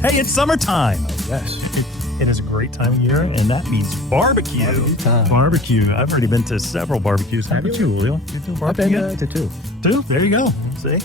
Hey, it's summertime. Oh, yes. It is a great time of year, and that means barbecue. Barbecue time. Barbecue. I've already been to several barbecues. How about you, Julio? You do I've barbecue? been to two. Two? There you go. See?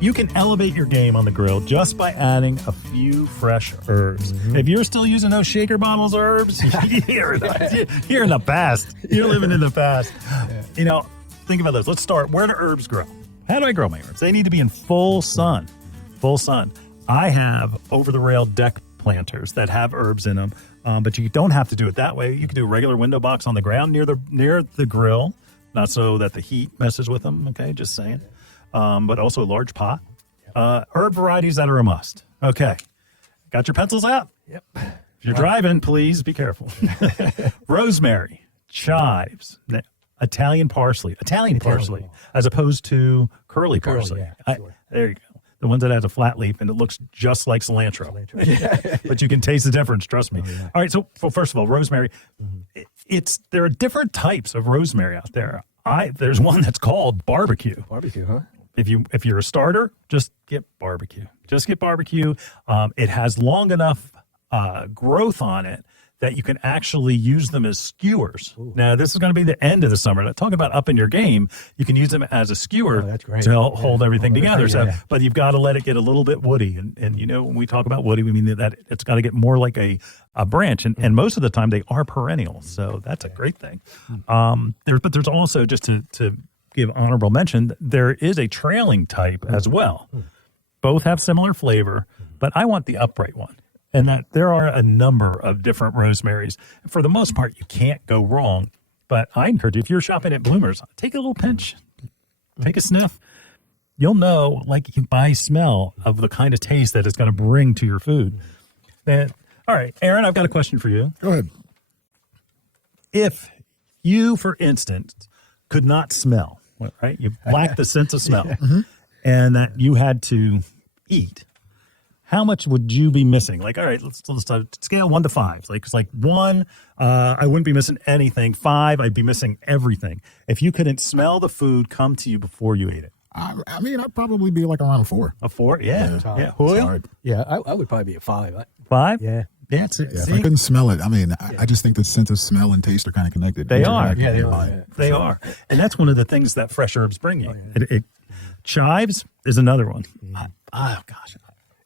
You can elevate your game on the grill just by adding a few fresh herbs. If you're still using those shaker bottles of herbs, you're in the past. You're living in the past. Yeah. You know, think about this. Let's start. Where do herbs grow? How do I grow my herbs? They need to be in full sun. Full sun. I have over-the-rail deck planters that have herbs in them, but you don't have to do it that way. You can do a regular window box on the ground near the grill, not so that the heat messes with them. Okay, just saying. But also a large pot. Herb varieties that are a must. Okay, got your pencils out? Yep. If you're driving, please be careful. Rosemary, chives, Italian parsley, as opposed to curly parsley. Yeah, sure. There you go. The ones that has a flat leaf and it looks just like cilantro. But you can taste the difference, trust me. Oh, yeah. All right, so first of all, rosemary, there are different types of rosemary out there. There's one that's called barbecue. Barbecue, huh? If you're a starter, just get barbecue. Just get barbecue. It has long enough growth on it that you can actually use them as skewers. Ooh. Now, this is going to be the end of the summer. Now, talk about upping your game. You can use them as a skewer to hold everything together. But you've got to let it get a little bit woody. And you know, when we talk about woody, we mean that it's got to get more like a branch. And most of the time, they are perennial. So that's a great thing. But there's also, just to give honorable mention, there is a trailing type as well. Both have similar flavor, but I want the upright one. And that there are a number of different rosemaries. For the most part, you can't go wrong. But I encourage you, if you're shopping at Bloomers, take a little pinch, take a sniff. You'll know, like by smell, of the kind of taste that it's going to bring to your food. And, all right, Aaron, I've got a question for you. Go ahead. If you, for instance, could not smell, right? You lack the sense of smell, and that you had to eat. How much would you be missing? Like, all right, let's scale 1 to 5. It's like 1, I wouldn't be missing anything. 5, I'd be missing everything. If you couldn't smell the food come to you before you ate it. I mean, I'd probably be like around a 4. A 4? Yeah. Yeah. Julio? Yeah, I would probably be a 5. 5? Yeah. That's it. Yeah, if I couldn't smell it, I mean, I just think the sense of smell and taste are kind of connected. They are. Yeah, they are. They are. And that's one of the things that fresh herbs bring you. Chives is another one. Oh, gosh.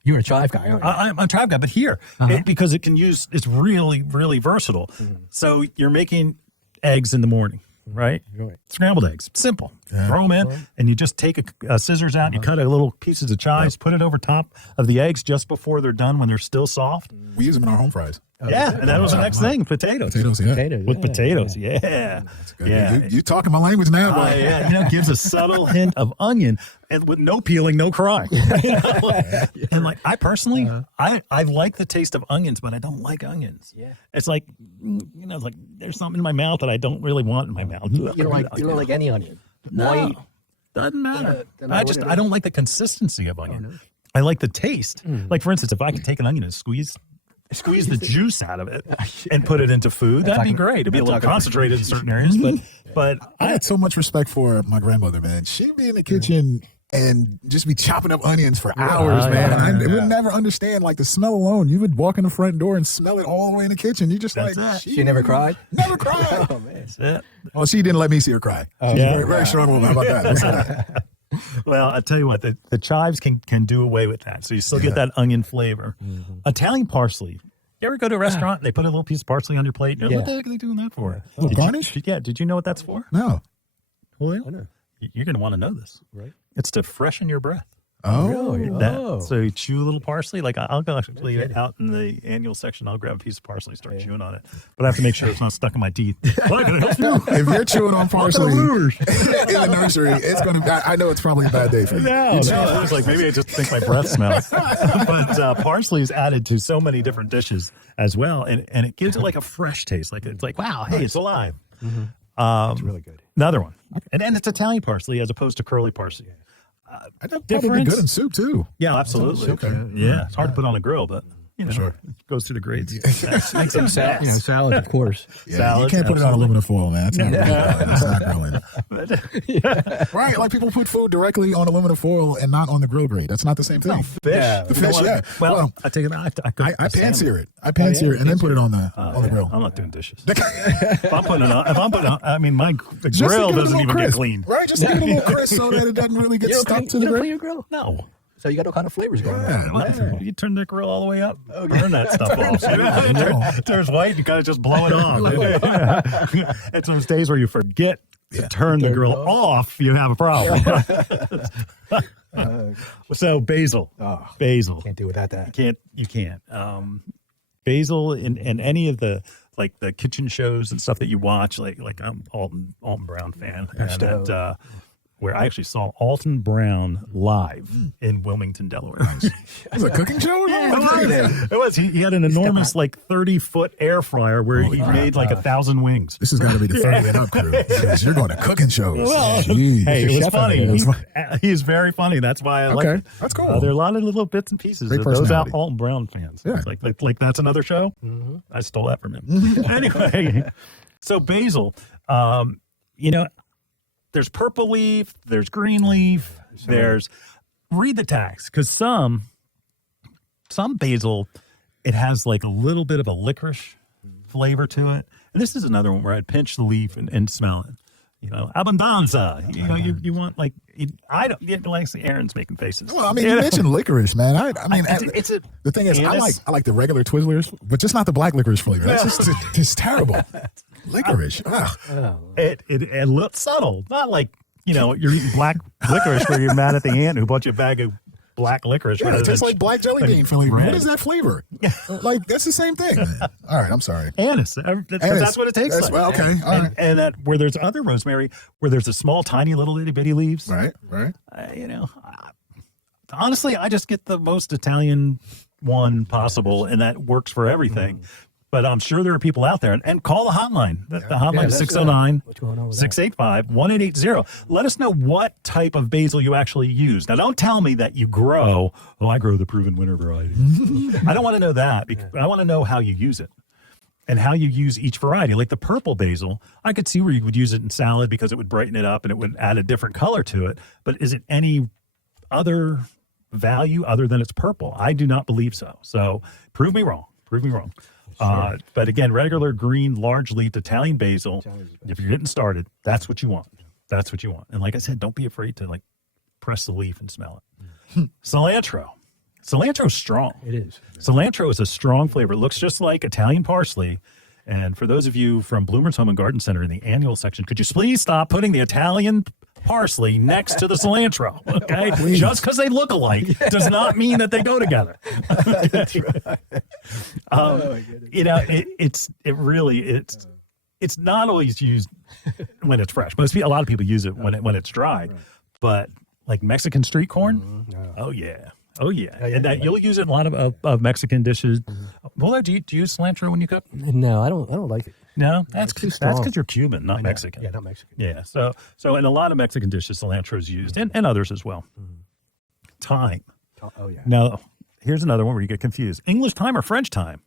You're a chive guy, aren't you? I'm a chive guy, but here, because it's really, really versatile. So you're making eggs in the morning, right? Scrambled eggs, simple. Throw them in, and you just take a scissors out, and you cut a little pieces of chives, put it over top of the eggs just before they're done when they're still soft. We use them in our home fries. Yeah, and that was the next thing, potatoes. Potatoes, yeah. Potatoes, yeah. That's good. Yeah. You talking my language now, boy. Yeah, you know, gives a subtle hint of onion, and with no peeling, no crying. And like, I personally, I like the taste of onions, but I don't like onions. Yeah. It's like, you know, it's like there's something in my mouth that I don't really want in my mouth. You don't like any onion? No, White? Doesn't matter. I don't like the consistency of onion. I like the taste. Like, for instance, if I could take an onion and squeeze the juice out of it and put it into food, that'd be great. It'd be a little concentrated in certain areas, but I had so much respect for my grandmother, man. She'd be in the kitchen and just be chopping up onions for hours, man. And I would never understand, like, the smell alone. You would walk in the front door and smell it all the way in the kitchen. You just She never cried? Never cried. Oh, man. That's it. Well, she didn't let me see her cry. She's a very strong woman. How about that? Well, I tell you what, the chives can do away with that. So you still get that onion flavor. Italian parsley. You ever go to a restaurant and they put a little piece of parsley on your plate? And you're like, what the heck are they doing that for? Garnish? Did you know what that's for? No. Julio? I know. You're going to want to know this. Right. It's to freshen your breath. Oh. Really? So you chew a little parsley. Like, I'll go actually out in the annual section. I'll grab a piece of parsley, start chewing on it. But I have to make sure it's not stuck in my teeth. If you're chewing on parsley in the nursery, it's going to, I know it's probably a bad day for you. No. It's like, maybe I just think my breath smells. But parsley is added to so many different dishes as well. And it gives it like a fresh taste. Like, it's like, wow, hey, it's alive. It's really good. Another one. And it's Italian parsley as opposed to curly parsley. I'd probably be good in soup, too. Yeah, absolutely. Okay. Yeah, it's hard to put on a grill, but you know, Sure. goes through the grades. Makes it salad, of course. Yeah, Salads, you can't put it on absolutely. aluminum foil, man. It's not grilling. It's not grilling. Right, like people put food directly on aluminum foil and not on the grill grate. That's not the same thing. Fish. The fish, yeah. Well, I take it. I pan sear it. I pan sear it and then put it on the grill. I'm not doing dishes. If I'm putting it on, I mean, the Just to grill give it a doesn't little even get crisp, clean. right? Just to give it a little crisp so that it doesn't really get stuck to the grill. your grill? No. So you got all kind of flavors going on. Yeah, What? You turn the grill all the way up, burn that stuff off. It turns white, you gotta just blow it off. It's those days where you forget to turn the grill off, you have a problem. So basil. Basil. Can't do without that. You can't. Basil in any of the like the kitchen shows and stuff that you watch, like I'm Alton Brown fan, and where I actually saw Alton Brown live in Wilmington, Delaware. It was a cooking show? It was. He had an enormous 30-foot air fryer where he made 1,000 wings. This has got to be the 30 and up crew. Because you're going to cooking shows. Well, Jeez. hey, it was funny. Chef He's very funny. That's why I like it. That's cool. There are a lot of little bits and pieces Great of those personality. Alton Brown fans. Yeah. It's like that's another show. I stole that from him. Anyway, so basil, there's purple leaf, there's green leaf, read the text, because some basil, it has a little bit of a licorice flavor to it. And this is another one where I'd pinch the leaf and smell it. Abundanza. You want I don't like see Aaron's making faces. Well, I mean, you mentioned licorice, man. I mean, the thing is, anise. I like the regular Twizzlers, but just not the black licorice flavor. That's just it's terrible. Licorice. Ugh. It looks subtle, not like you're eating black licorice where you're mad at the aunt who bought you a bag of black licorice. Yeah, it tastes like black jelly bean flavor. red. What is that flavor? That's the same thing. All right, I'm sorry. Anise. That's what it tastes like. Well, okay, all right. And that where there's other rosemary where there's a small, tiny, little itty bitty leaves. Right. Honestly, I just get the most Italian one possible, and that works for everything. But I'm sure there are people out there, and call the hotline. The hotline is 609-685-1880. Let us know what type of basil you actually use. Now, don't tell me that you grow, I grow the proven winter variety. I don't want to know that, because I want to know how you use it and how you use each variety. Like the purple basil, I could see where you would use it in salad because it would brighten it up and it would add a different color to it. But is it any other value other than it's purple? I do not believe so. So prove me wrong. Sure. But again, regular green, large-leafed Italian basil, if you're getting started, that's what you want. And like I said, don't be afraid to press the leaf and smell it. Cilantro. Cilantro's strong. It is. Cilantro is a strong flavor. It looks just like Italian parsley. And for those of you from Bloomers Home and Garden Center in the annual section, could you please stop putting the Italian parsley next to the cilantro? Okay, just because they look alike does not mean that they go together. That's right. It's not always used when it's fresh. A lot of people use it when it's dried, but like Mexican street corn, oh yeah. And that you'll use it in a lot of Mexican dishes. Well, do you use cilantro when you cook? No, I don't like it. No, that's too strong. because you're Cuban, not Mexican. Yeah, not Mexican. Yeah, so in a lot of Mexican dishes, cilantro is used, and others as well. Thyme. Oh yeah. Now, here's another one where you get confused: English thyme or French thyme.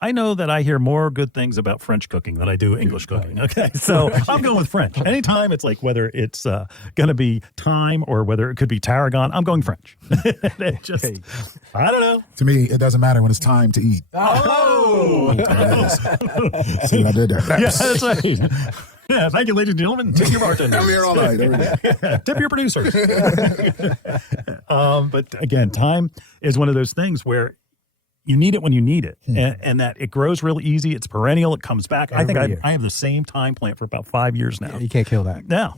I know that I hear more good things about French cooking than I do English cooking. Okay, so I'm going with French. Anytime it's whether it's going to be thyme or whether it could be tarragon, I'm going French. I don't know. To me, it doesn't matter when it's time to eat. Oh! See what I did there? Yeah, that's right. Yeah, thank you, ladies and gentlemen. Tip your bartenders. I'm here all night. Tip your producers. But again, thyme is one of those things where you need it when you need it, and that it grows really easy. It's perennial. It comes back. I think I have the same thyme plant for about 5 years now. You can't kill that. No.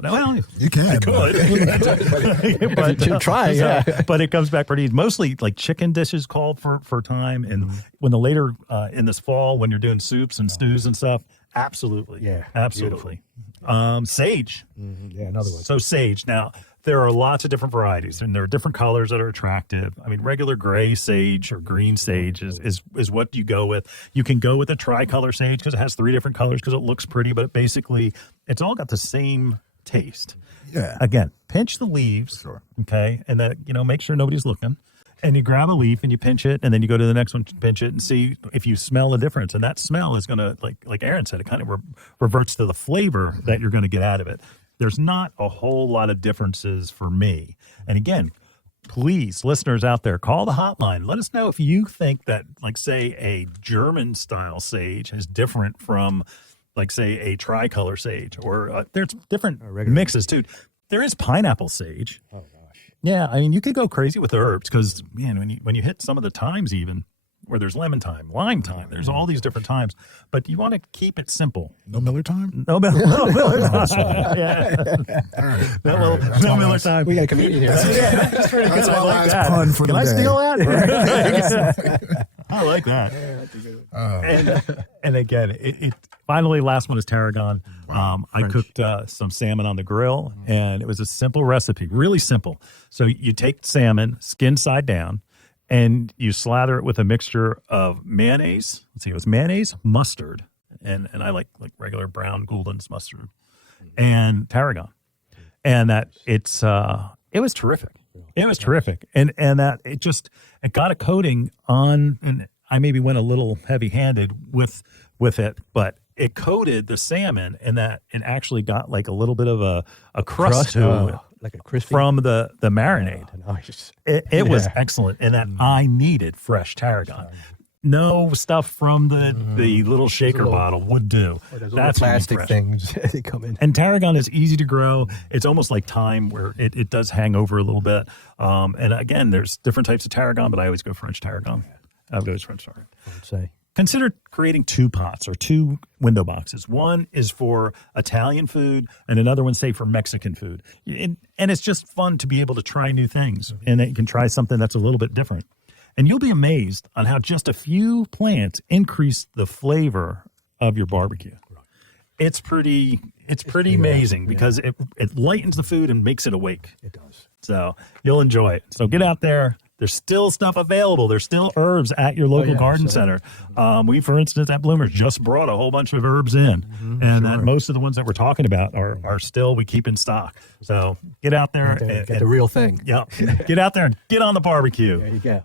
Well, You can. I could. But You try, yeah. But it comes back pretty easy. Mostly like chicken dishes called for thyme, and when the later in this fall when you're doing soups and stews and stuff, absolutely. Yeah, Absolutely. Sage. Yeah, another one. So sage. Now, there are lots of different varieties, and there are different colors that are attractive. I mean, regular gray sage or green sage is what you go with. You can go with a tricolor sage because it has 3 different colors because it looks pretty, but basically it's all got the same taste. Yeah. Again, pinch the leaves, okay, and that make sure nobody's looking, And you grab a leaf and you pinch it, and then you go to the next one, pinch it, and see if you smell a difference. And that smell is going to, like Aaron said, it kind of reverts to the flavor that you're going to get out of it. There's not a whole lot of differences for me. And again, please, listeners out there, call the hotline. Let us know if you think that, like, say, a German-style sage is different from, like, say, a tricolor sage. Or there's different mixes, too. There is pineapple sage. Oh, gosh. Yeah, I mean, you could go crazy with herbs because, man, when you hit some of the times even, where there's lemon thyme, lime thyme, there's all these different times. But you want to keep it simple. No Miller time? No Miller time. Yeah. No Miller time. We got a comedian here. That's my last that. pun for Can the I day. steal that? I like that. And again, it finally, last one is tarragon. I cooked some salmon on the grill, and it was a simple recipe, really simple. So you take salmon, skin side down, and you slather it with a mixture of mayonnaise. Let's see, it was mayonnaise, mustard, and I like regular brown Gouldens mustard, and tarragon. And that it was terrific. It was terrific. And that it got a coating on, and I maybe went a little heavy-handed with it, but it coated the salmon, and that it actually got like a little bit of a crust to it. Like a crispy From the marinade. Nice. It was excellent, and that I needed fresh tarragon. No stuff from the little shaker bottle would do. That's plastic things. They come in. And tarragon is easy to grow. It's almost like thyme, where it does hang over a little bit. And again, there's different types of tarragon, but I always go French tarragon. I would always French tarragon. I'd say. Consider creating 2 pots or 2 window boxes. One is for Italian food and another one, say, for Mexican food. And it's just fun to be able to try new things, and that you can try something that's a little bit different. And you'll be amazed on how just a few plants increase the flavor of your barbecue. It's pretty amazing because it lightens the food and makes it awake. It does. So you'll enjoy it. So get out there. There's still stuff available. There's still herbs at your local garden center. We, for instance, at Bloomers just brought a whole bunch of herbs in. And that most of the ones that we're talking about are still, we keep in stock. So get out there. Get the real thing. Yeah. Get out there and get on the barbecue. There you go.